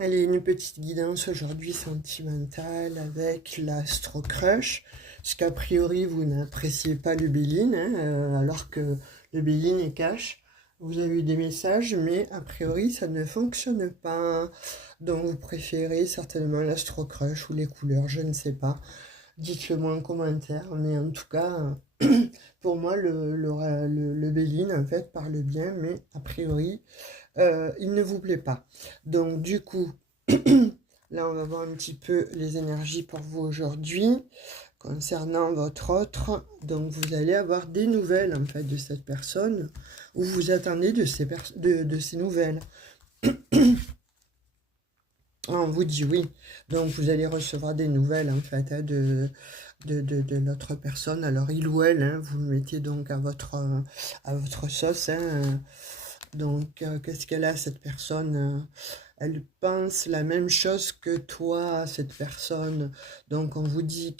Allez, une petite guidance aujourd'hui sentimentale avec l'Astro Crush, parce qu'a priori vous n'appréciez pas le Béline, hein, alors que le Béline est cash. Vous avez eu des messages, mais a priori ça ne fonctionne pas. Donc vous préférez certainement l'Astro Crush ou les couleurs, je ne sais pas. Dites-le moi en commentaire, mais en tout cas, pour moi le Béline en fait parle bien, mais a priori il ne vous plaît pas. Donc du coup, là on va voir un petit peu les énergies pour vous aujourd'hui concernant votre autre. Donc vous allez avoir des nouvelles en fait de cette personne ou vous attendez de ces nouvelles. On vous dit oui. Donc vous allez recevoir des nouvelles en fait hein, de l'autre personne. Alors il ou elle, hein, vous le mettez donc à votre sauce. Hein. Donc, qu'est-ce qu'elle a, cette personne? Elle pense la même chose que toi, cette personne. Donc, on vous dit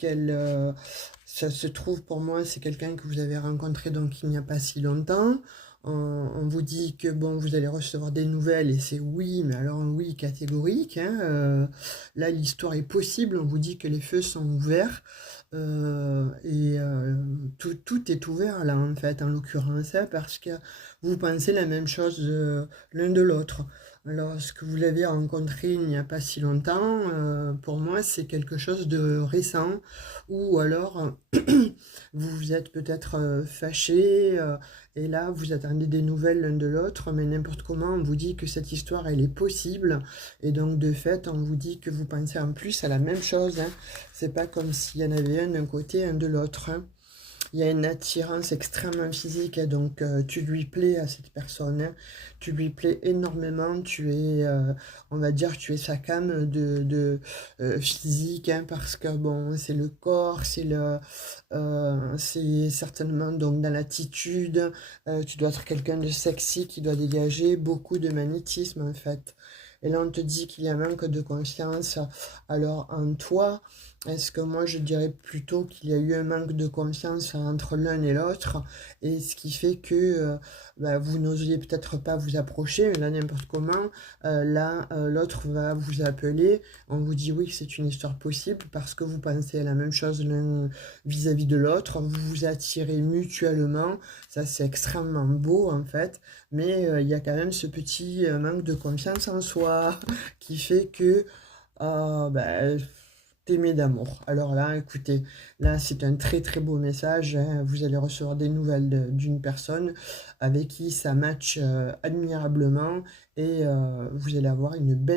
ça se trouve pour moi, c'est quelqu'un que vous avez rencontré donc il n'y a pas si longtemps. On vous dit que bon, vous allez recevoir des nouvelles et c'est oui, mais alors un oui catégorique. Hein, là, l'histoire est possible. On vous dit que les feux sont ouverts tout est ouvert là en fait, en l'occurrence, hein, parce que vous pensez la même chose l'un de l'autre. Alors, ce que vous l'avez rencontré il n'y a pas si longtemps, pour moi, c'est quelque chose de récent, ou alors vous vous êtes peut-être fâché, et là, vous attendez des nouvelles l'un de l'autre, mais n'importe comment, on vous dit que cette histoire, elle est possible, et donc de fait, on vous dit que vous pensez en plus à la même chose, hein. C'est pas comme s'il y en avait un d'un côté, un de l'autre, hein. Il y a une attirance extrêmement physique, hein, donc tu lui plais à cette personne, hein. Tu lui plais énormément, on va dire, tu es sa came physique, hein, parce que bon, c'est le corps, c'est certainement donc dans l'attitude, tu dois être quelqu'un de sexy qui doit dégager beaucoup de magnétisme en fait. Et là, on te dit qu'il y a un manque de confiance. Alors, en toi, est-ce que moi, je dirais plutôt qu'il y a eu un manque de confiance entre l'un et l'autre, et ce qui fait que vous n'osiez peut-être pas vous approcher, mais là, n'importe comment, l'autre va vous appeler, on vous dit oui, que c'est une histoire possible, parce que vous pensez à la même chose l'un vis-à-vis de l'autre, vous vous attirez mutuellement, ça c'est extrêmement beau en fait, mais il y a quand même ce petit manque de confiance en soi qui fait que t'aimer d'amour. Alors là, écoutez, là c'est un très très beau message, hein. Vous allez recevoir des nouvelles d'une personne avec qui ça match admirablement et vous allez avoir une belle